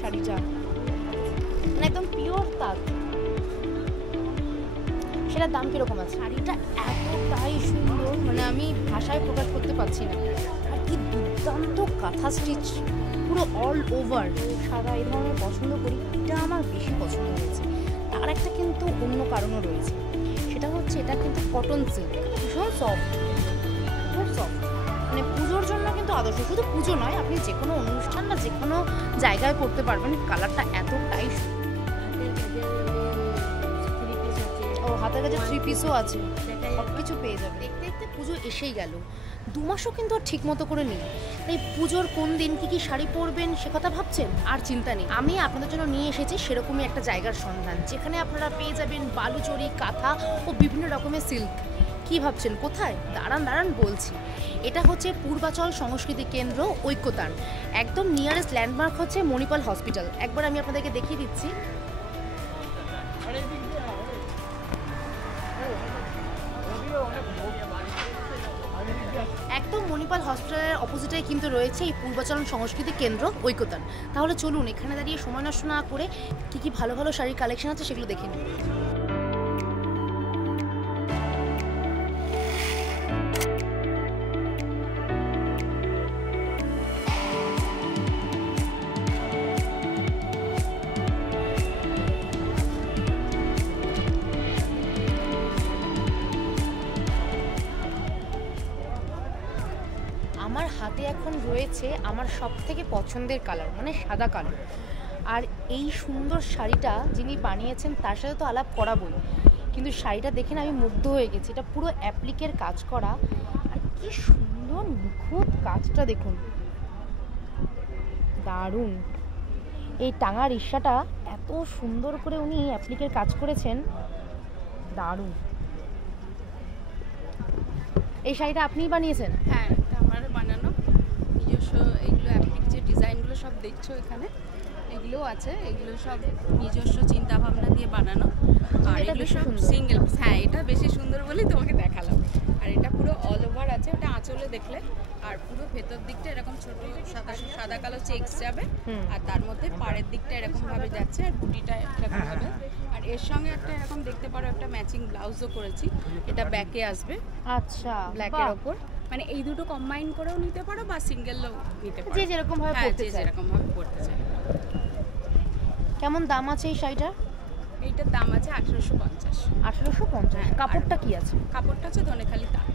শাড়িটা, মানে একদম পিওর তাঁত। সেটার দাম কিরকম আছে? শাড়িটা এতটাই সুন্দর, মানে আমি ভাষায় প্রকাশ করতে পারছি না। আর কি দুর্দান্ত কাঁথা স্টিচ, পুরো অল ওভার সাদা, এই ধরনের পছন্দ করি, এটা আমার বেশি পছন্দ হয়েছে। তার একটা কিন্তু অন্য কারণও রয়েছে, সেটা হচ্ছে এটা কিন্তু কটন সিল্ক, ভীষণ সফট, খুব সফট, মানে পুজোর জন্য কিন্তু আদর্শ। শুধু পুজো নয়, আপনি যে কোনো অনুষ্ঠান বা যে কোনো জায়গায় পরতে পারবেন। কালারটা এতটাই, ও হাতের কাছে 3 পিসও আছে, সব কিছু পেয়ে যাবে। দেখতে দেখতে পুজো এসেই গেল, 2 মাসও কিন্তু আর ঠিক মতো করে নেই। তাই পুজোর কোন দিন কী কী শাড়ি পরবেন সে কথা ভাবছেন, আর চিন্তা নেই। আমি আপনাদের জন্য নিয়ে এসেছি সেরকমই একটা জায়গার সন্ধান, যেখানে আপনারা পেয়ে যাবেন বালুচরি, কাঁথা ও বিভিন্ন রকমের সিল্ক। কি ভাবছেন কোথায়? দাঁড়ান দাঁড়ান বলছি। এটা হচ্ছে পূর্বাচল সংস্কৃতি কেন্দ্র, ঐক্যতান। একদম নিয়ারেস্ট ল্যান্ডমার্ক হচ্ছে মণিপাল হসপিটাল। একবার আমি আপনাদেরকে দেখিয়ে দিচ্ছি। একদম মণিপাল হসপিটালের অপোজিটে কিন্তু রয়েছে এই পূর্বাচল সংস্কৃতি কেন্দ্র, ঐক্যতান। তাহলে চলুন এখানে দাঁড়িয়ে সময় নষ্ট না করে কী কী ভালো ভালো শাড়ির কালেকশন আছে সেগুলো দেখে নিন। আমার হাতে এখন রয়েছে আমার সব থেকে পছন্দের কালার, মানে সাদা কালার। আর এই সুন্দর শাড়িটা যিনি বানিয়েছেন তার সাথে তো আলাপ করাবই, কিন্তু শাড়িটা দেখে না আমি মুগ্ধ হয়ে গেছি। এটা পুরো অ্যাপ্লিকের কাজ করা, আর কি সুন্দর নিখুঁত কাজটা দেখুন, দারুণ। এই টাঙা রিক্সাটা এত সুন্দর করে উনি অ্যাপ্লিকের কাজ করেছেন, দারুণ। এই শাড়িটা আপনিই বানিয়েছেন? হ্যাঁ, এটা আমার বানানো নিজস্ব। এইগুলো অ্যাপ্লিক যে ডিজাইনগুলো সব দেখছো এখানে, এগুলোও আছে। এগুলো সব নিজস্ব চিন্তা ভাবনা দিয়ে বানানো। আর এগুলো সব সিঙ্গেল। হ্যাঁ, এটা বেশি সুন্দর বলেই তোমাকে দেখালাম। আর এটা পুরো অল ওভার আছে, ওটা আঁচলে দেখলে। আর পুরো ভেতর দিকটা এরকম ছোট সাদা কালো চেকস যাবে, আর তার মধ্যে পাড়ের দিকটা এরকম ভাবে যাচ্ছে, আর বুটিটা এরকম হবে। আর এর সঙ্গে একটা এরকম দেখতে পারো একটা ম্যাচিং ব্লাউজও করেছি, এটা ব্যাকে আসবে। আচ্ছা, ব্ল্যাকের ওপর, মানে এই দুটো কম্বাইন করেও নিতে পারো বা সিঙ্গেলও নিতে পারো, যে যেরকম ভাবে পড়তে চায়। যেরকম ভাবে পড়তে চায়। কেমন দাম আছে এই শাড়িটার? এইটার দাম আছে 1850। 1850। কাপড়টা কি আছে? কাপড়টা হচ্ছে ধনেখালি তাঁত।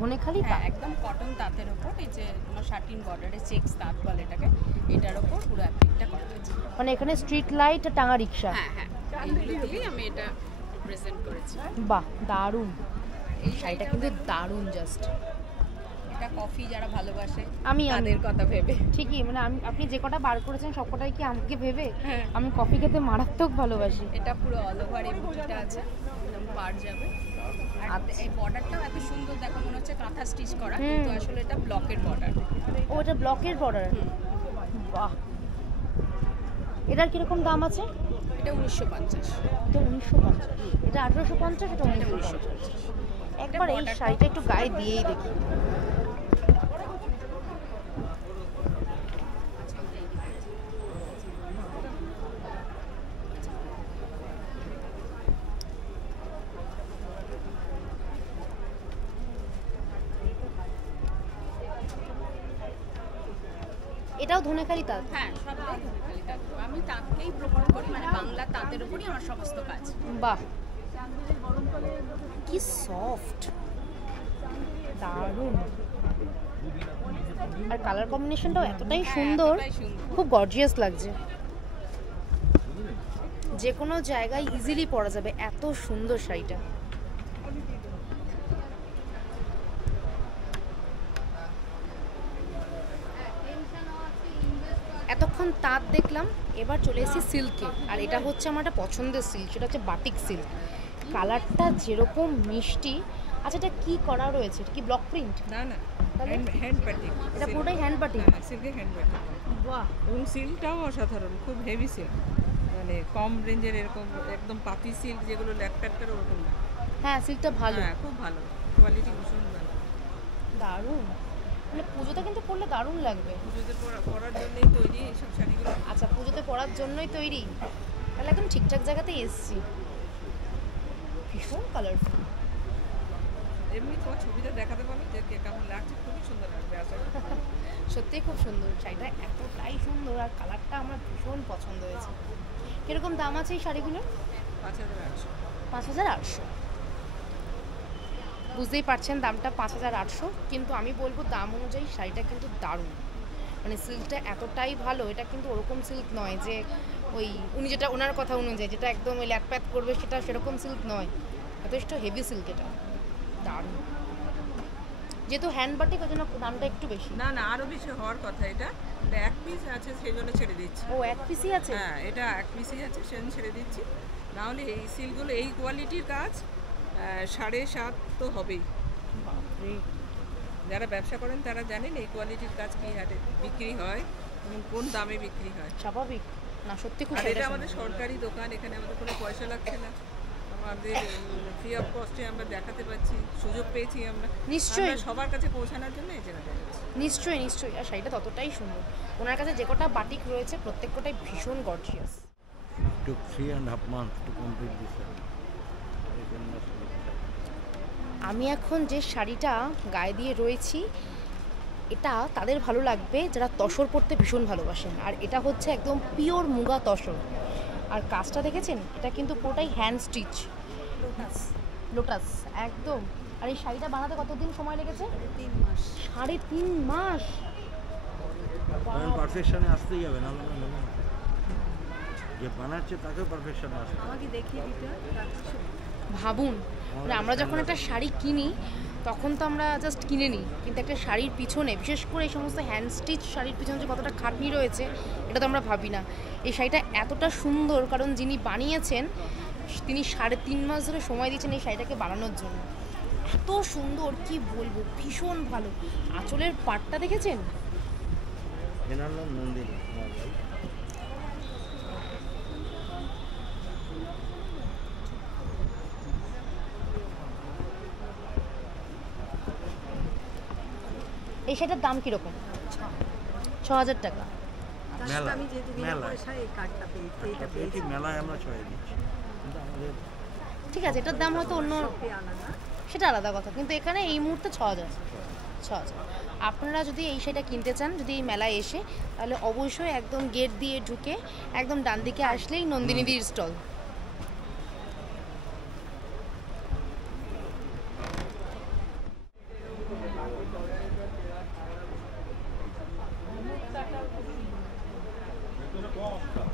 ধনেখালি তাঁত? হ্যাঁ, একদম কটন তাঁতের ওপর, এই যে তোমার শাটিন বর্ডারে চেকস তাঁত বলে এটাকে, এটার ওপর পুরো অ্যাপ্লিকটা করা হয়েছে। মানে এখানে স্ট্রিট লাইট আর টাঙা রিক্সা। হ্যাঁ হ্যাঁ, এইগুলো দিয়েই আমি এটা প্রেজেন্ট করেছি। বাহ, দারুণ। এই শাড়িটা কিন্তু দারুণ, জাস্ট। এটা কফি যারা ভালোবাসে আমি তাদের কথা ভেবে। ঠিকই, মানে আপনি যে কটা বার করেছেন সব কটাই কি আমাকে ভেবে? হ্যাঁ, আমি কফি খেতে মারাত্মক ভালোবাসি। এটা পুরো অল ওভার এই বুটিটা আছে, একদম পার যাবে। আর এই বর্ডারটাও এত সুন্দর, দেখো মনে হচ্ছে কাঁথা স্টিচ করা, কিন্তু আসলে এটা ব্লকের বর্ডার। ও, এটা ব্লকের বর্ডার? বাহ। এটার কিরকম দাম আছে? এটা 1950। এটা 1950, এটা 1850, এটা 1950। একবার এই শাড়িটা একটু গায়ে দিয়েই দেখি। এটাও ধনেখালি তাঁত? হ্যাঁ, সবটাই ধনেখালি তাঁত। আমি তাঁতকেই প্রমোট করি, মানে বাংলা তাঁতের উপরই আমার সমস্ত কাজ। বাহ, কি সফট, দারুণ। আর কালার কম্বিনেশনটাও এতটাই সুন্দর, খুব গর্জিয়াস লাগছে। যে কোনো জায়গায় ইজিলি পরা যাবে, এত সুন্দর শাড়িটা। এতক্ষণ তাঁত দেখলাম, এবার চলে এসেছি সিল্কে। আর এটা হচ্ছে আমার একটা পছন্দের সিল্ক, সেটা হচ্ছে বাটিক সিল্ক। কালারটা যেরকম মিষ্টি। আচ্ছা, এটা কি করা রয়েছে? এটা কি ব্লক প্রিন্ট? না না, হ্যান্ড বাটিক। এটা পুরোটাই হ্যান্ড বাটিক? সিল্কে হ্যান্ড বাটিক। বাহ। এবং সিল্কটাও অসাধারণ, খুব হেভি সিল্ক, মানে কম রেঞ্জের, এরকম একদম পাতি সিল্ক যেগুলো ল্যাকটাক্টার ওরকম না। হ্যাঁ, সিল্কটা ভালো। হ্যাঁ, খুব ভালো কোয়ালিটি, ভীষণ ভালো, দারুণ। মানে পুজোতে কিন্তু পরলে দারুণ লাগবে। পুজোতে পরার জন্যই তৈরি এইসব শাড়িগুলো। আচ্ছা, পুজোতে পরার করার জন্যই তৈরি, তাহলে একদম ঠিকঠাক জায়গাতেই এসছি। ভীষণ কালারফুল। এমনি তোমার ছবিটা দেখাতে পারো যে কেমন লাগছে, খুবই সুন্দর লাগবে আশা করি। সত্যিই খুব সুন্দর, শাড়িটা এতটাই সুন্দর আর কালারটা আমার ভীষণ পছন্দ হয়েছে। কিরকম দাম আছে এই শাড়িগুলোর? 5800। 5800। বুঝতেই পারছেন দামটা 5800, কিন্তু আমি বলবো দাম অনুযায়ী শাড়িটা কিন্তু দারুণ। মানে সিল্কটা এতটাই ভালো, এটা কিন্তু ওরকম সিল্ক নয় যে ওই উনি যেটা ওনার কথা অনুযায়ী যেটা একদম ওই ল্যাটপ্যাট করবে সেটা সেরকম সিল্ক নয়, যথেষ্ট হেভি সিল্ক এটা, দারুণ। যেহেতু হ্যান্ড বাটিক ওই জন্য দামটা একটু বেশি। না না, আরো বেশি হওয়ার কথা। এটা এক পিস আছে সেই জন্য ছেড়ে দিচ্ছি। ও এক পিসই আছে? হ্যাঁ, এটা এক পিসই আছে সেই জন্য ছেড়ে দিচ্ছি। নাহলে এই সিল্কগুলো এই কোয়ালিটির কাজ 7.5 তো হবেই। বাপরে, যারা ব্যবসা করেন তারা জানেন এই কোয়ালিটির কাজ কী হারে বিক্রি হয় এবং কোন দামে বিক্রি হয়। স্বাভাবিক না, সত্যি খুব আর এটা শাড়িটা আমাদের সুন্দর। সরকারি দোকান, এখানে আমাদের কোনো পয়সা লাগছে না, আমাদের ফ্রি অফ কস্টে আমরা দেখাতে পাচ্ছি, সুযোগ পেয়েছি আমরা। নিশ্চয়ই। আমরা সবার কাছে পৌঁছানোর জন্য এই জায়গাটা যাচ্ছি। নিশ্চয়ই নিশ্চয়ই, আর শাড়িটা ততটাই সুন্দর। ওনার কাছে যে কটা বাটিক রয়েছে প্রত্যেকটাই ভীষণ gorgeous. took 3.5 months to complete this one. আমি এখন যে শাড়িটা গায়ে দিয়ে রয়েছি এটা তাদের ভালো লাগবে যারা তসর পরতে ভীষণ ভালোবাসেন, আর এটা হচ্ছে একদম পিওর মুগা তসর। আর কাজটা দেখেছেন, এটা কিন্তু পুরোটাই হ্যান্ড স্টিচ লোটাস একদম। আর এই শাড়িটা বানাতে কতদিন সময় লেগেছে? 3 মাস। 3.5 মাস। কারণ পারফেকশনে আসতেই হবে, না যে বানাচ্ছে তাকেও পারফেকশনে আসতে হবে। আমাকে দেখিয়ে দিতে হয়। ভাবুন, মানে আমরা যখন একটা শাড়ি কিনি তখন তো আমরা জাস্ট কিনে নিই, কিন্তু একটা শাড়ির পিছনে, বিশেষ করে এই সমস্ত হ্যান্ড স্টিচ শাড়ির পিছনে যে কতটা খাটনি রয়েছে এটা তো আমরা ভাবি না। এই শাড়িটা এতটা সুন্দর কারণ যিনি বানিয়েছেন তিনি 3.5 মাস ধরে সময় দিয়েছেন এই শাড়িটাকে বানানোর জন্য। এত সুন্দর কি বলবো, ভীষণ ভালো। আঁচলের পাটটা দেখেছেন? এনার নাম নন্দিনী আমার ভাই। এই শাড়িটার দাম কীরকম? 6,000 টাকা। মেলা আমি যেহেতু বিনা মেলা পয়সায় এই কার্ডটা পেয়েছি, এইটা পেয়েছি। মেলায় আমরা ছয় দিচ্ছি, কিন্তু আমাদের ঠিক আছে, এটার দাম হয়তো অন্য, শপে আলাদা। সেটা আলাদা কথা, কিন্তু এখানে এই মুহূর্তে 6,000। আপনারা যদি এই শাড়িটা কিনতে চান, যদি এই মেলায় এসে, তাহলে অবশ্যই একদম গেট দিয়ে ঢুকে একদম ডান দিকে আসলেই নন্দিনীদির স্টল।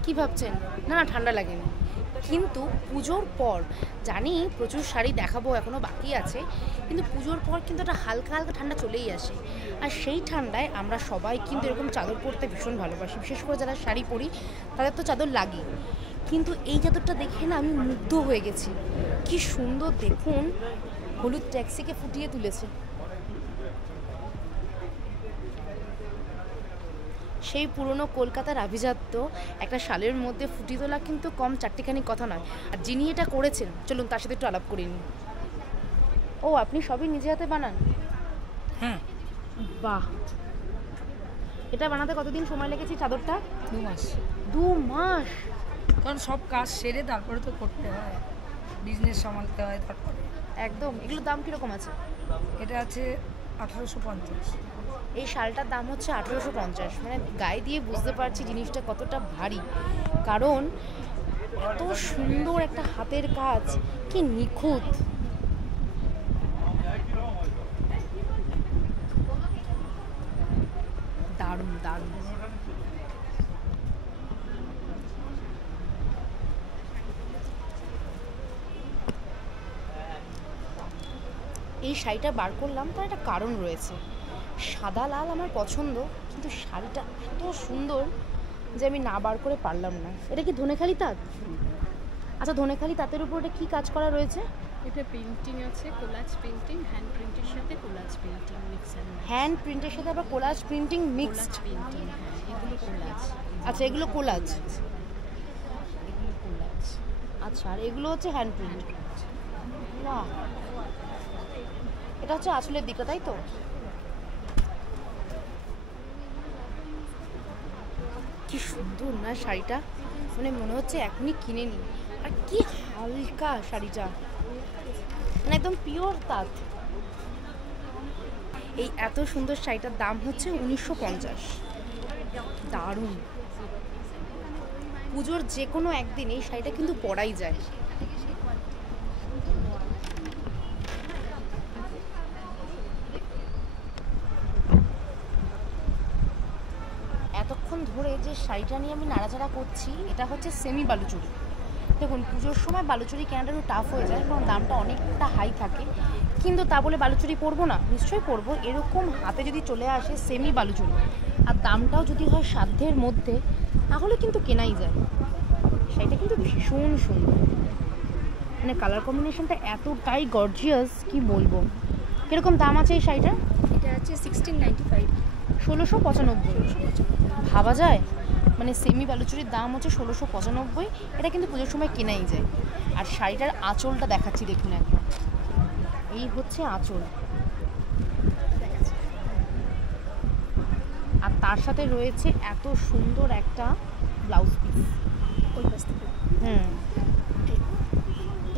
কি ভাবছেন? না না, ঠান্ডা লাগেনি, কিন্তু পুজোর পর জানি প্রচুর শাড়ি দেখাবো, এখনও বাকি আছে, কিন্তু পুজোর পর কিন্তু একটা হালকা হালকা ঠান্ডা চলেই আসে। আর সেই ঠান্ডায় আমরা সবাই কিন্তু এরকম চাদর পরতে ভীষণ ভালোবাসি, বিশেষ করে যারা শাড়ি পরি তাদের তো চাদর লাগেই। কিন্তু এই চাদরটা দেখে না আমি মুগ্ধ হয়ে গেছি, কি সুন্দর দেখুন, হলুদ ট্যাক্সিকে ফুটিয়ে তুলেছে। সেই পুরনো কলকাতার আভিজাত্য একটা শালের মধ্যে ফুটিয়ে তোলা কিন্তু কম চারটিখানি কথা নয়। আর যিনি এটা করেছেন, চলুন তার সাথে একটু আলাপ করে নিই। ও, আপনি সবই নিজে হাতে বানান? হ্যাঁ, বাহ, এটা বানাতে কতদিন সময় লেগেছে চাদরটা? 2 মাস। 2 মাস? কারণ সব কাজ সেরে তারপরে তো করতে হয়, বিজনেস সামলাতে হয়। তারপরে একদম। এগুলোর দাম কীরকম আছে? এটা আছে 1850। এই শালটার দাম হচ্ছে 1850। মানে গায়ে দিয়ে বুঝতে পারছি জিনিসটা কতটা ভারী, কারণ এত সুন্দর একটা হাতের কাজ, কি নিখুঁত। দারুণ দারুণ। এই শাড়িটা বার করলাম তার একটা কারণ রয়েছে। সাদা লাল আমার পছন্দ, কিন্তু শাড়িটা এত সুন্দর যে আমি না বার করে পারলাম না। এটা কি ধনেখালি তাঁত? আচ্ছা, ধনেখালি তাঁতের উপর এটা কী কাজ করা রয়েছে? এটা প্রিন্টিং আছে, কোলাজ প্রিন্টিং, হ্যান্ড প্রিন্টের সাথে collage printing mix and hand প্রিন্টের সাথে আবার collage printing mixed. Collage printing, হ্যাঁ, এগুলো কোলাজ। আচ্ছা, এগুলো কোলাজ। এগুলো কোলাজ। আচ্ছা, আর এগুলো হচ্ছে হ্যান্ড প্রিন্ট। বাহ, এটা হচ্ছে আঁচলের দিকে, তাই তো? কি সুন্দর না শাড়িটা, মানে মনে হচ্ছে এখনই কিনে নিই। আর কি হালকা শাড়িটা, মানে একদম পিওর তাঁত। এই এত সুন্দর শাড়িটার দাম হচ্ছে 1950। দারুণ। পুজোর যে কোনো একদিন এই শাড়িটা কিন্তু পরাই যায়। এতক্ষণ ধরে যে শাড়িটা নিয়ে আমি নাড়াচাড়া করছি, এটা হচ্ছে সেমি বালুচুরি। দেখুন, পুজোর সময় বালুচুরি কেনাটা একটু টাফ হয়ে যায়, কারণ দামটা অনেকটা হাই থাকে। কিন্তু তা বলে বালুচুরি পরবো না, নিশ্চয়ই পরবো। এরকম হাতে যদি চলে আসে সেমি বালুচুরি, আর দামটাও যদি হয় সাধ্যের মধ্যে, তাহলে কিন্তু কেনাই যায়। শাড়িটা কিন্তু ভীষণ সুন্দর, মানে কালার কম্বিনেশনটা এতটাই গর্জিয়াস, কি বলবো। কীরকম দাম আছে এই শাড়িটার? এটা আছে 1695। 1695। ভাবা যায়, মানে সেমি বালুচুরির দাম হচ্ছে 1695। এটা কিন্তু পুজোর সময় কেনাই যায়। আর শাড়িটার আঁচলটা দেখাচ্ছি, দেখুন একবার। এই হচ্ছে আঁচল, আর তার সাথে রয়েছে এত সুন্দর একটা ব্লাউজ পিস। ওই পাশ থেকে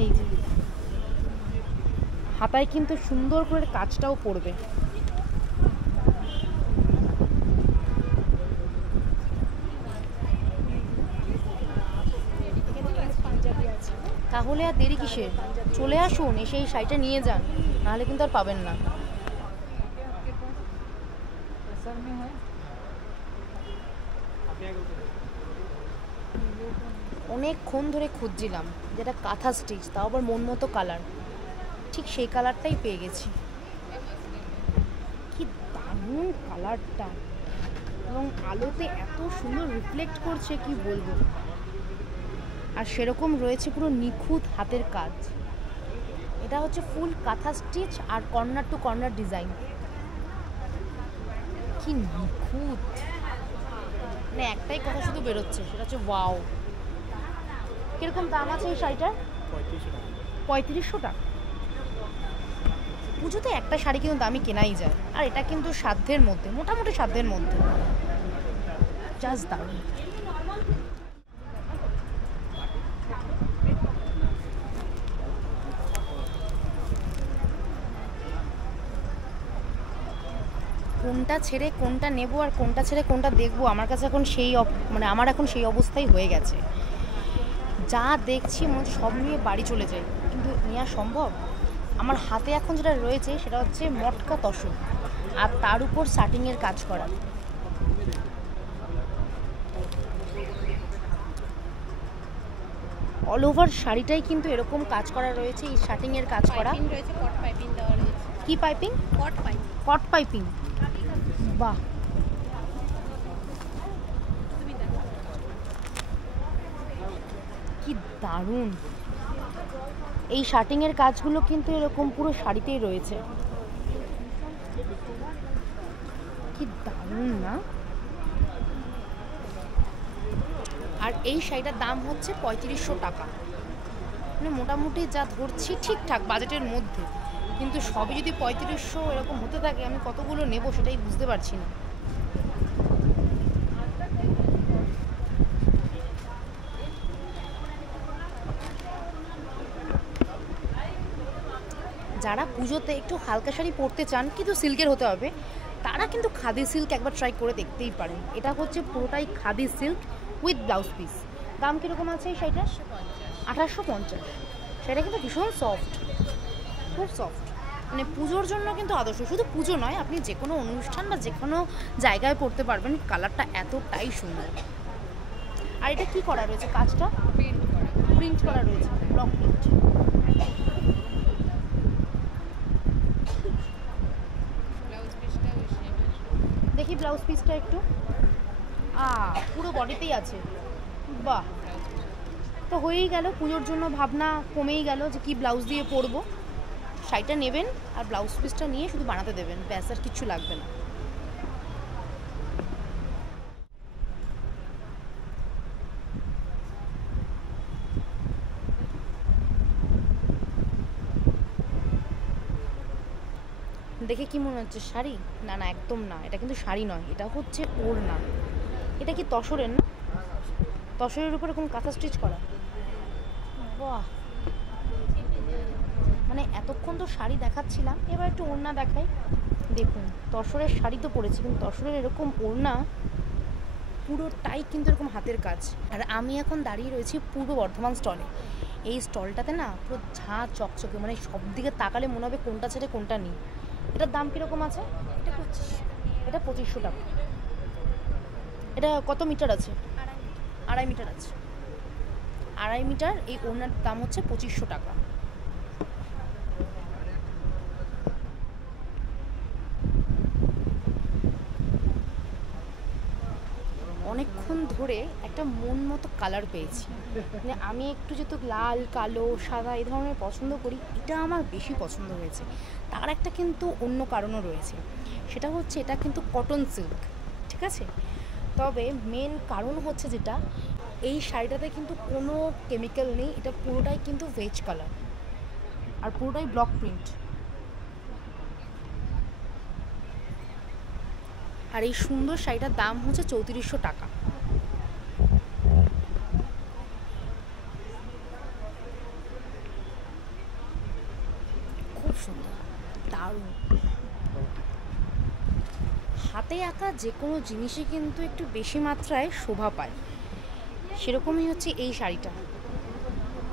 এই যে হাতায় কিন্তু সুন্দর করে কাজটাও পড়বে। পাঞ্জাবি আছে। তাহলে আর দেরি কিসের, চলে আসুন, এসে এই শাড়িটা নিয়ে যান, নাহলে কিন্তু আর পাবেন না। অনেকক্ষণ ধরে খুঁজছিলাম যেটা কাঁথা স্টিচ, তাও আবার মন মতো কালার, ঠিক সেই কালারটাই পেয়ে গেছি। কি দারুণ কালারটা, এবং আলোতে এত সুন্দর রিফ্লেক্ট করছে, কি বলবো। আর সেরকম রয়েছে পুরো নিখুঁত হাতের কাজ। এটা হচ্ছে ফুল কাঁথা স্টিচ আর কর্নার টু কর্নার ডিজাইন। কি নিখুঁত, মানে একটাই কথা শুধু বেরোচ্ছে, সেটা হচ্ছে ওয়াও। কিরকম দাম আছে এই শাড়িটার? 3500 টাকা। পুজোতে একটা শাড়ি কিন্তু দামি কেনাই যায়, আর এটা কিন্তু সাধ্যের মধ্যে, মোটামুটি সাধ্যের মধ্যে। জাস্ট দারুণ। কোনটা ছেড়ে কোনটা নেব আর কোনটা ছেড়ে কোনটা দেখবো, আমার কাছে এখন মানে আমার এখন সেই অবস্থাই হয়ে গেছে। যা দেখছি মনে হচ্ছে সব নিয়ে বাড়ি চলে যাই, কিন্তু নেওয়া সম্ভব? আমার হাতে এখন যেটা রয়েছে সেটা হচ্ছে মটকা তসর, আর তার উপর শাটিংয়ের কাজ করা। অল ওভার শাড়িটাই কিন্তু এরকম কাজ করা রয়েছে, এই শাটিংয়ের কাজ করা। পাইপিং রয়েছে, কট পাইপিং দেওয়া রয়েছে। কি পাইপিং? কট পাইপিং। কট পাইপিং, বাহ। কি দারুণ। এই শাটিংয়ের কাজগুলো কিন্তু এরকম পুরো শাড়িতেই রয়েছে। কি দারুণ না? আর এই শাড়িটার দাম হচ্ছে 3500 টাকা। মানে মোটামুটি যা ধরছি ঠিকঠাক বাজেটের মধ্যে, কিন্তু সবই যদি 3500 এরকম হতে থাকে, আমি কতগুলো নেব সেটাই বুঝতে পারছি না। যারা পুজোতে একটু হালকা শাড়ি পরতে চান, কিন্তু সিল্কের হতে হবে, তারা কিন্তু খাদি সিল্ক একবার ট্রাই করে দেখতেই পারেন। এটা হচ্ছে পুরোটাই khadi silk with blouse piece. দাম কীরকম আছে এই শাড়িটা? 1850। সেটা কিন্তু ভীষণ সফট, খুব সফট, মানে পুজোর জন্য কিন্তু আদর্শ। শুধু পুজো নয়, আপনি যে কোনো অনুষ্ঠান বা যে কোনো জায়গায় পরতে পারবেন। কালারটা এতটাই সুন্দর। আর এটা কি করা রয়েছে কাজটা? প্রিন্ট করা রয়েছে, ব্লক প্রিন্ট। দেখি ব্লাউজ পিসটা একটু, পুরো বডিতেই আছে, বাহ। তো হয়েই গেল, পুজোর জন্য ভাবনা কমেই গেল যে কি ব্লাউজ দিয়ে পরবো। শাড়িটা নেবেন আর ব্লাউজ পিসটা নিয়ে শুধু বানাতে দেবেন, ব্যাস, আর কিচ্ছু লাগবে না। দেখে কি মনে হচ্ছে শাড়ি? না না, একদম না, এটা কিন্তু শাড়ি নয়, এটা হচ্ছে ওড়না। এটা এটা কি তসরের না? তসরের উপর এরকম কাঁথা স্টিচ করা। বাহ, মানে এতক্ষণ তো শাড়ি দেখাচ্ছিলাম, এবার একটু ওড়না দেখাই। দেখুন তসরের শাড়ি তো পরেছি, কিন্তু তসরের এরকম ওড়না পুরোটাই কিন্তু এরকম হাতের কাজ। আর আমি এখন দাঁড়িয়ে রয়েছি পূর্ব বর্ধমান স্টলে। এই স্টলটাতে না পুরো ঝাঁ চকচকে, মানে সব দিকে তাকালে মনে হবে কোনটা ছেড়ে কোনটা নেই। এটার দাম কীরকম আছে? এটা 2500 টাকা। এটা কত মিটার আছে? 2.5 মিটার আছে। 2.5 মিটার। এই ওড়নার দাম হচ্ছে 2500 টাকা। অনেকক্ষণ ধরে একটা মন মতো কালার পেয়েছি, মানে আমি একটু যেহেতু লাল কালো সাদা এই ধরনের পছন্দ করি, এটা আমার বেশি পছন্দ হয়েছে। তার একটা কিন্তু অন্য কারণও রয়েছে, সেটা হচ্ছে এটা কিন্তু কটন সিল্ক, ঠিক আছে? তবে মেন কারণ হচ্ছে যেটা, এই শাড়িটাতে কিন্তু কোনো কেমিক্যাল নেই, এটা পুরোটাই কিন্তু ভেজ কালার আর পুরোটাই ব্লক প্রিন্ট। আর এই সুন্দর শাড়িটার দাম হচ্ছে 3400 টাকা। খুব সুন্দর, দারুণ। হাতে আঁকা যে কোনো জিনিসই কিন্তু একটু বেশি মাত্রায় শোভা পায়, সেরকমই হচ্ছে এই শাড়িটা।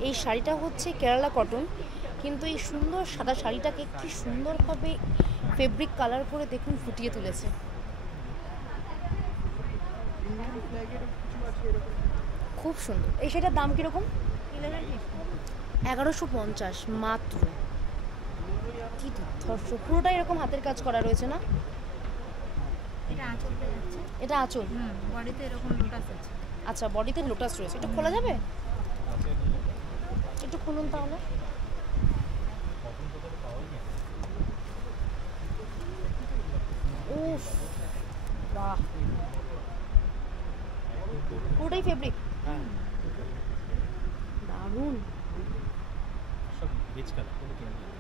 এই শাড়িটা হচ্ছে কেরালা কটন, কিন্তু এই সুন্দর সাদা শাড়িটাকে কি সুন্দরভাবে ফেব্রিক কালার করে দেখুন ফুটিয়ে তুলেছে। খুব সুন্দর। এই শাড়িটার দাম কীরকম? 1150 মাত্র। কি দুর্ধর্ষ, পুরোটাই এরকম হাতের কাজ করা রয়েছে না? এটা আঁচল। বডিতে এরকম লোটাস আছে। আচ্ছা, বডিতে লোটাস রয়েছে। এটা খোলা যাবে? একটু খুলুন তাহলে। উফ, বাহ, পুরোটাই ফেব্রিক। দারুণ। সব বেজ কালার, কোনো কেমিক্যাল নেই।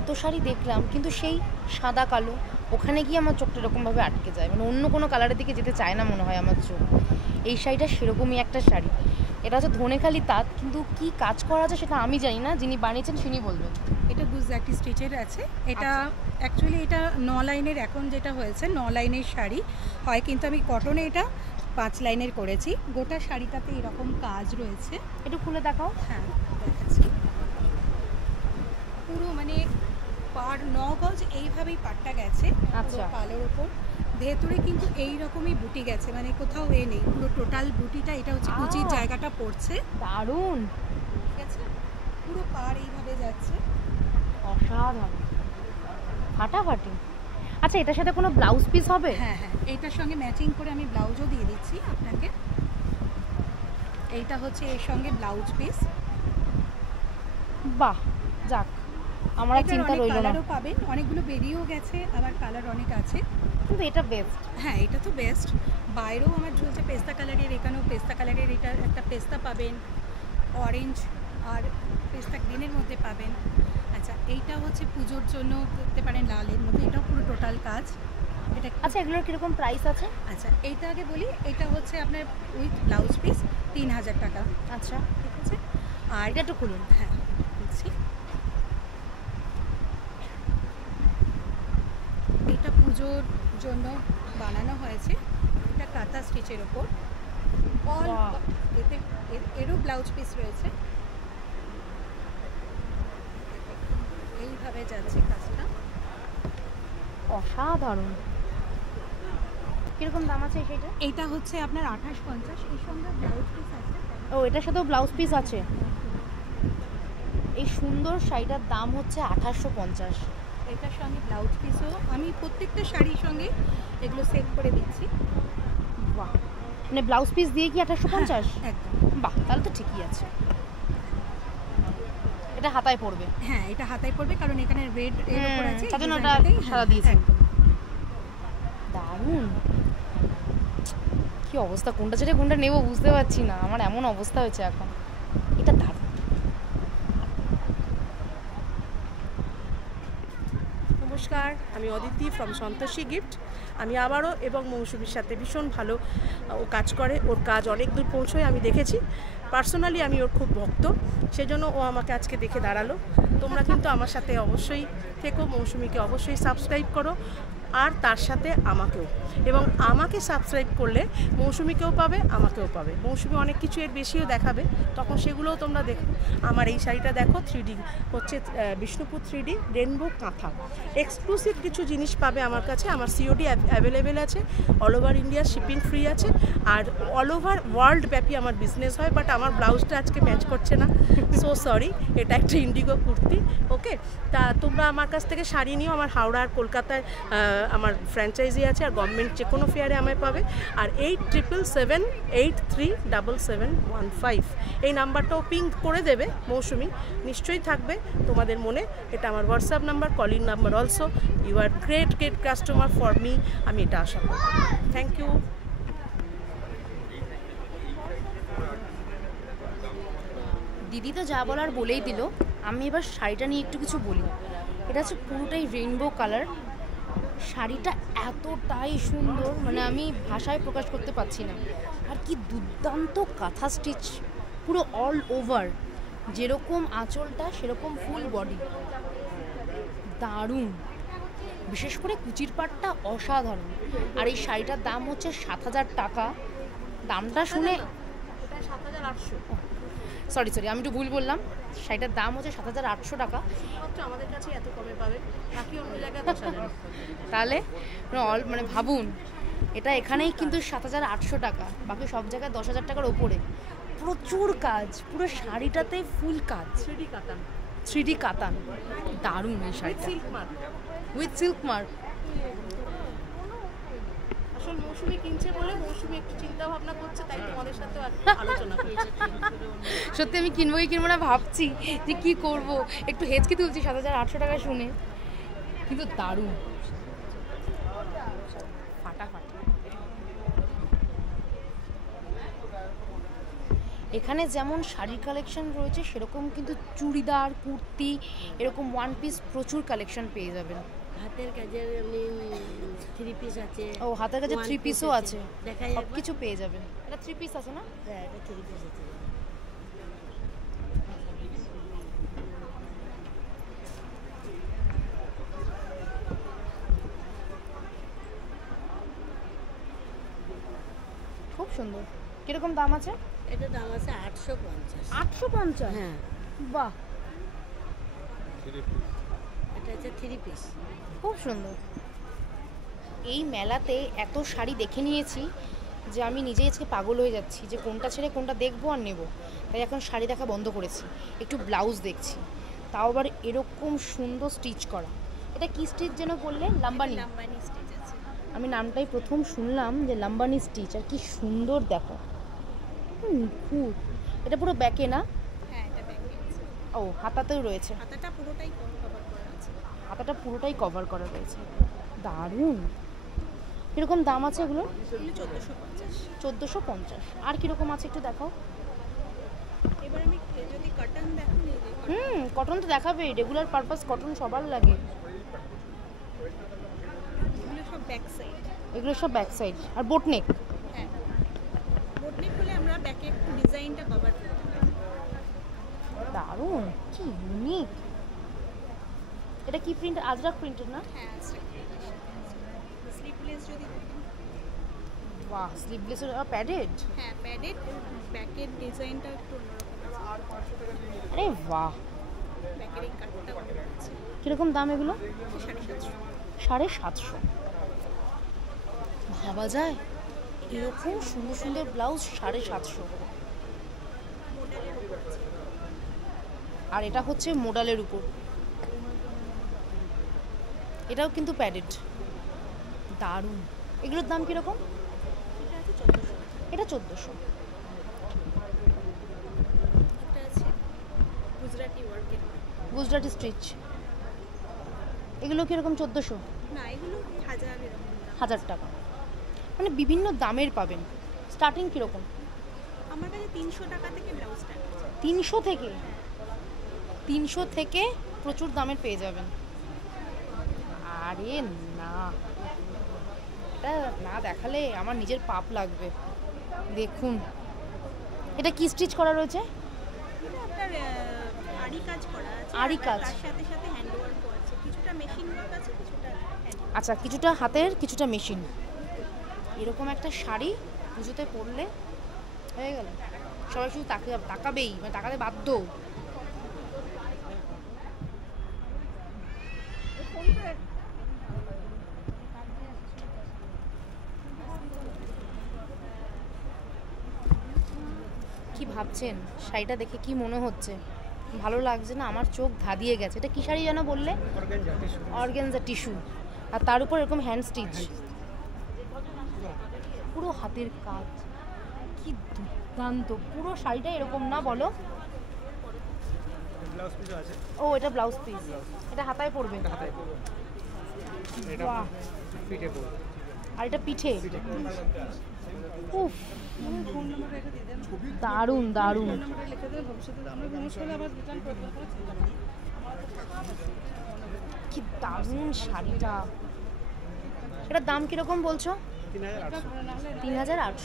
এত শাড়ি দেখলাম, কিন্তু সেই সাদা কালো, ওখানে গিয়ে আমার চোখটা এরকমভাবে আটকে যায়, মানে অন্য কোনো কালারের দিকে যেতে চায় না মনে হয় আমার চোখ। এই শাড়িটা সেরকমই একটা শাড়ি। এটা হচ্ছে ধনেখালি তাঁত, কিন্তু কি কাজ করা আছে সেটা আমি জানি না, যিনি বানিয়েছেন তিনি বলবেন। এটা গুজরাটি স্টিচের আছে। এটা অ্যাকচুয়ালি এটা 9 লাইনের, এখন যেটা হয়েছে 9 লাইনের শাড়ি হয়, কিন্তু আমি কটনে এটা 5 লাইনের করেছি। গোটা শাড়িটাতে এরকম কাজ রয়েছে। একটু খুলে দেখাও। হ্যাঁ, দেখাচ্ছি। পুরো মানে পার 9 গজ এইভাবেই পাটটা গেছে। আচ্ছা। কালোর ওপর ভেতরে কিন্তু এই রকমই বুটি গেছে, মানে কোথাও এ নেই, পুরো টোটাল বুটিটা এটা হচ্ছে কুচির জায়গাটা পড়ছে। দারুণ, ঠিক আছে, পুরো পার এইভাবে যাচ্ছে। অসাধারণ, ফাটাফাটি। আচ্ছা, এটার সাথে কোনো ব্লাউজ পিস হবে? হ্যাঁ হ্যাঁ, এইটার সঙ্গে ম্যাচিং করে আমি ব্লাউজও দিয়ে দিচ্ছি আপনাকে। এইটা হচ্ছে এর সঙ্গে ব্লাউজ পিস। বাহ, যাক, আমার আর চিন্তা রইল না। কালারও পাবেন, অনেকগুলো বেরিয়েও গেছে, আবার কালার অনেক আছে, কিন্তু এটা বেস্ট। হ্যাঁ, এটা তো বেস্ট। বাইরেও আমার ঝুলছে পেস্তা কালারের, এখানেও পেস্তা কালারের। এটা একটা পেস্তা পাবেন, অরেঞ্জ আর পেস্তা গ্রিনের মধ্যে পাবেন। আচ্ছা, এইটা হচ্ছে পুজোর জন্য দেখতে পারেন লালের মধ্যে, এটাও পুরো টোটাল কাজ। এটা আচ্ছা, এগুলোর কীরকম প্রাইস আছে? আচ্ছা, এইটা আগে বলি। এটা হচ্ছে আপনার উইথ ব্লাউজ পিস 3000 টাকা। আচ্ছা, ঠিক আছে। আর এটা একটু খুলুন। হ্যাঁ, বলছি। এটা পুজোর জন্য বানানো হয়েছে। এটা কাঁথা স্টিচের ওপর অল, এতে এরও ব্লাউজ পিস রয়েছে। এইভাবে যাচ্ছে কাজটা। অসাধারণ। কিরকম দাম আছে সেটা? এইটা হচ্ছে আপনার 2850। এর সঙ্গে ব্লাউজ পিস আছে। ও, এটার সাথেও ব্লাউজ পিস আছে। এই সুন্দর শাড়িটার দাম হচ্ছে 2850। এটার সঙ্গে ব্লাউজ পিসও আমি প্রত্যেকটা শাড়ির সঙ্গে এগুলো সেট করে দিচ্ছি। বাহ, মানে ব্লাউজ পিস দিয়ে কি 2850? একদম। বাহ, তাহলে তো ঠিকই আছে। এটা হাতায় পড়বে। হ্যাঁ, এটা হাতায় পড়বে কারণ এখানে রেড এর উপর আছে, তার জন্য ওটা ডিজাইনটাতেই, সাদা হ্যাঁ, দিয়েছে। একদম। দারুণ, কি অবস্থা, কোনটা ছেড়ে কোনটা নেবো বুঝতে পারছি না, আমার এমন অবস্থা হয়েছে এখন। এটা দারুণ। নমস্কার, আমি অদিতি ফ্রম সন্তোষী গিফট। আমি আবারও এবং মৌসুমীর সাথে ভীষণ ভালো ও কাজ করে, ওর কাজ অনেক দূর পৌঁছয় আমি দেখেছি। পার্সোনালি আমি ওর খুব ভক্ত, সেজন্য ও আমাকে আজকে দেখে দাঁড়ালো। তোমরা কিন্তু আমার সাথে অবশ্যই থেকো, মৌসুমীকে অবশ্যই সাবস্ক্রাইব করো, আর তার সাথে আমাকেও। এবং আমাকে সাবস্ক্রাইব করলে মৌসুমীকেও পাবে, আমাকেও পাবে। মৌসুমী অনেক কিছু এর বেশিও দেখাবে, তখন সেগুলোও তোমরা দেখো। আমার এই শাড়িটা দেখো, 3D হচ্ছে বিষ্ণুপুর 3D রেনবো কাঁথা। এক্সক্লুসিভ কিছু জিনিস পাবে আমার কাছে। আমার COD অ্যাভেলেবেল আছে, all over India shipping free আছে, আর অল ওভার ওয়ার্ল্ড ব্যাপী আমার বিজনেস হয়। বাট আমার ব্লাউজটা আজকে ম্যাচ করছে না, সো সরি। এটা একটা ইন্ডিগো কুর্তি, ওকে। তা তোমরা আমার কাছ থেকে শাড়ি নিও। আমার হাওড়া আর কলকাতায় আমার ফ্র্যাঞ্চাইজি আছে, আর গভর্নমেন্ট যে কোনো ফেয়ারে আমায় পাবে। আর 8777837715 এই নাম্বারটাও পিং করে দেবে মৌসুমী, নিশ্চয়ই থাকবে তোমাদের মনে। এটা আমার WhatsApp number, calling number also. You are great customer for me, আমি এটা আশা করি। Thank you. দিদি তো যা বলার বলেই দিল, আমি এবার শাড়িটা নিয়ে একটু কিছু বলি। এটা হচ্ছে পুরোটাই রেইনবো কালার। শাড়িটা এতটাই সুন্দর, মানে আমি ভাষায় প্রকাশ করতে পারছি না। আর কি দুর্দান্ত কাঁথা স্টিচ, পুরো অল ওভার, যেরকম আঁচলটা সেরকম ফুল বডি, দারুণ। বিশেষ করে কুচির পাটটা অসাধারণ। আর এই শাড়িটার দাম হচ্ছে 7,000 টাকা। দামটা শুনে 7,800, সরি আমি একটু ভুল বললাম। শাড়িটার দাম হচ্ছে 7,800 টাকা। মাত্র আমাদের কাছে এত কমে পাবে, বাকি অন্য জায়গায় 10,000। তাহলে মানে ভাবুন, এটা এখানেই কিন্তু 7,800 টাকা, বাকি সব জায়গায় 10,000 টাকার ওপরে। প্রচুর কাজ, পুরো শাড়িটাতে ফুল কাজ, 3D কাতান। দারুণ এই শাড়িটা, silk mark, with silk mark. আসল মৌসুমী কিনছে বলে মৌসুমী একটু চিন্তা ভাবনা করছে, তাই তোমাদের সাথে আলোচনা করছে। সত্যি আমি কিনবো কি কিনবো না ভাবছি যে কি করব, একটু হেঁচকি তুলছি 7,800 টাকা শুনে, কিন্তু দারুণ, ফাটাফাটি। এখানে যেমন শাড়ির কালেকশন রয়েছে, সেরকম কিন্তু চুড়িদার, কুর্তি, এরকম ওয়ান পিস প্রচুর কালেকশন পেয়ে যাবেন। হাতের কাজের এমনি 3 পিস আছে। ও, হাতের কাছে 3 পিসও আছে, দেখাই সব কিছু পেয়ে যাবেন। এটা 3 পিস আছে না? হ্যাঁ, এটা 3 পিস আছে। খুব সুন্দর। কিরকম দাম আছে? এটা দাম আছে 850। 850? হ্যাঁ, বাহ, এটা হচ্ছে 3 পিস। খুব সুন্দর। এই মেলাতে এত শাড়ি দেখে নিয়েছি যে আমি নিজেই আজকে পাগল হয়ে যাচ্ছি যে কোনটা ছেড়ে কোনটা দেখবো আর নেব। তাই এখন শাড়ি দেখা বন্ধ করেছি, একটু ব্লাউজ দেখছি, তাও আবার এরকম সুন্দর স্টিচ করা। এটা কি স্টিচ যেন বললে? লাম্বানি। লাম্বানি স্টিচ আছে। আমি নামটাই প্রথম শুনলাম যে লাম্বানি স্টিচ, আর কি সুন্দর দেখো, খুব। এটা পুরো ব্যাকে না? হ্যাঁ, এটা ব্যাকে আছে। ও, হাতাতেও রয়েছে, হাতাটা পুরোটাই কভার করা আছে। হাতাটা পুরোটাই কভার করা রয়েছে। দারুণ। কীরকম দাম আছে এগুলো? এগুলো 1450। 1450। আর কীরকম আছে একটু দেখাও। এবার আমি যদি কটন দেখুন, কটন তো দেখাবে, রেগুলার পারপাস কটন সবার লাগে। এগুলো সব ব্যাক সাইড। এগুলো সব ব্যাক সাইড আর বোটনেক। হ্যাঁ, বোটনেক হলে আমরা ব্যাকে একটু ডিজাইনটা কভার করতে পারি। দারুণ, কি ইউনিক। এটা কি প্রিন্ট? আজরাক প্রিন্টের না? হ্যাঁ, স্লিভলেস যদি দেখুন। বাহ, স্লিভলেস আর প্যাডেড। হ্যাঁ, প্যাডেড, ব্যাকের ডিজাইনটা একটু অন্যরকম আছে। আরে বাহ, ব্যাকের এই কাটটা করা আছে। কীরকম দাম এগুলো? 750। 750। ভাবা যায় এরকম সুন্দর সুন্দর ব্লাউজ 750। আর এটা হচ্ছে মোডালের উপর, এটাও কিন্তু প্যাডেড। দারুণ। এগুলোর দাম কীরকম? এটা আছে 1400। এটা 1400। এটা আছে গুজরাটি ওয়ার্কের। গুজরাটি স্টিচ, এগুলো কীরকম 1400? না, এগুলো 1000 টাকা। মানে বিভিন্ন দামের পাবেন। স্টার্টিং কীরকম? আমার কাছে 300 টাকা থেকে ব্লাউজ স্টার্ট আছে। 300 থেকে? 300 থেকে প্রচুর দামের পেয়ে যাবেন। আরে না, এটা না দেখালে আমার নিজের পাপ লাগবে। দেখুন এটা কি স্টিচ করা রয়েছে? এটা আপনার আরি কাজ করা আছে, আরি কাজ, তার সাথে সাথে হ্যান্ড ওয়ার্কও আছে, কিছুটা মেশিন ওয়ার্ক আছে, কিছুটা হ্যান্ড। আচ্ছা, কিছুটা হাতের কিছুটা মেশিন। এরকম একটা শাড়ি পুজোতে পরলে হয়ে গেল, সবাই শুধু তাকাবেই, মানে তাকাতে বাধ্য। কি ভাবছেন শাড়িটা দেখে? কি মনে হচ্ছে? ভালো লাগছে না? আমার চোখ ধাঁধিয়ে গেছে। এটা কি শাড়ি যেন বললে? অর্গানজা টিস্যু, আর তার উপর এরকম হ্যান্ড স্টিচ, পুরো হাতের কাজ। কি দুর্দান্ত! পুরো শাড়িটা এরকম না বলো? ও এটা ব্লাউজ পিস, এটা হাতায় পড়বে। বাহ! আর এটা পিঠে। উফ, দারুণ দারুণ। কি দারুণ শাড়িটা! এটার দাম কিরকম বলছো? 3800।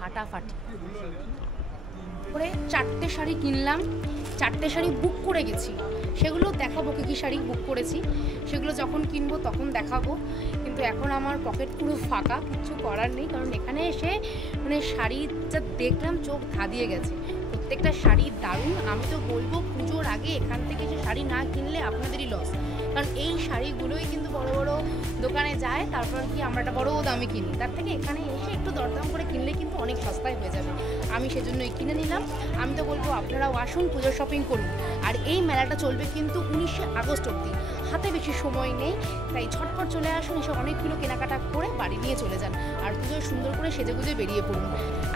ফাটাফাটি করে 4টে শাড়ি কিনলাম, 4টে শাড়ি বুক করে গেছি। সেগুলো দেখাবো কী কী শাড়ি বুক করেছি, সেগুলো যখন কিনবো তখন দেখাবো। কিন্তু এখন আমার পকেট পুরো ফাঁকা, কিছু করার নেই। কারণ এখানে এসে মানে শাড়ি যা দেখলাম চোখ ধাঁধিয়ে গেছে। প্রত্যেকটা শাড়ি দারুণ। আমি তো বলবো পুজোর আগে এখান থেকে যে শাড়ি না কিনলে আপনাদেরই লস। কারণ এই শাড়িগুলোই কিন্তু বড় বড় দোকানে যায়, তারপর কি আমরা একটা বড় দামে কিনি। তার থেকে এখানে এসে একটু দরদাম করে কিনলে কিন্তু অনেক সস্তায় হয়ে যাবে। আমি সেজন্যই কিনে নিলাম। আমি তো বলবো আপনারাও আসুন, পুজোর শপিং করুন। আর এই মেলাটা চলবে কিন্তু 19শে আগস্ট অবধি। হাতে বেশি সময় নেই, তাই ঝটপট চলে আসুন, এসে অনেকগুলো কেনাকাটা করে বাড়ি নিয়ে চলে যান। আর পুজোয় সুন্দর করে সেজেগুজে বেরিয়ে পড়ুন।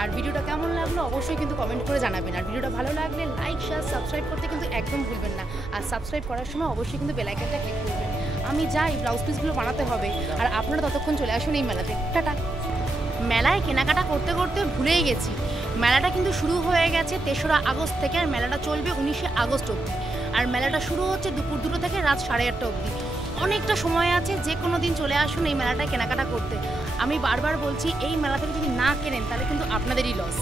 আর ভিডিওটা কেমন লাগলো অবশ্যই কিন্তু কমেন্ট করে জানাবেন। আর ভিডিওটা ভালো লাগলে লাইক, শেয়ার, সাবস্ক্রাইব করতে কিন্তু একদম ভুলবেন না। আর সাবস্ক্রাইব করার সময় অবশ্যই কিন্তু বেল আইকনটা ক্লিক করবেন। আমি যাই, ব্লাউজ পিসগুলো বানাতে হবে। আর আপনারা ততক্ষণ চলে আসুন এই মেলাতে। টাটা। মেলায় কেনাকাটা করতে করতে ভুলেই গেছি, মেলাটা কিন্তু শুরু হয়ে গেছে 3রা আগস্ট থেকে। আর মেলাটা চলবে 19শে আগস্ট অবধি। আর মেলাটা শুরু হচ্ছে দুপুর 2টো থেকে রাত 8:30 অবধি। অনেকটা সময় আছে, যে কোনো দিন চলে আসুন এই মেলাটায় কেনাকাটা করতে। আমি বারবার বলছি, এই মেলা থেকে যদি না কেনেন তাহলে কিন্তু আপনাদেরই লস।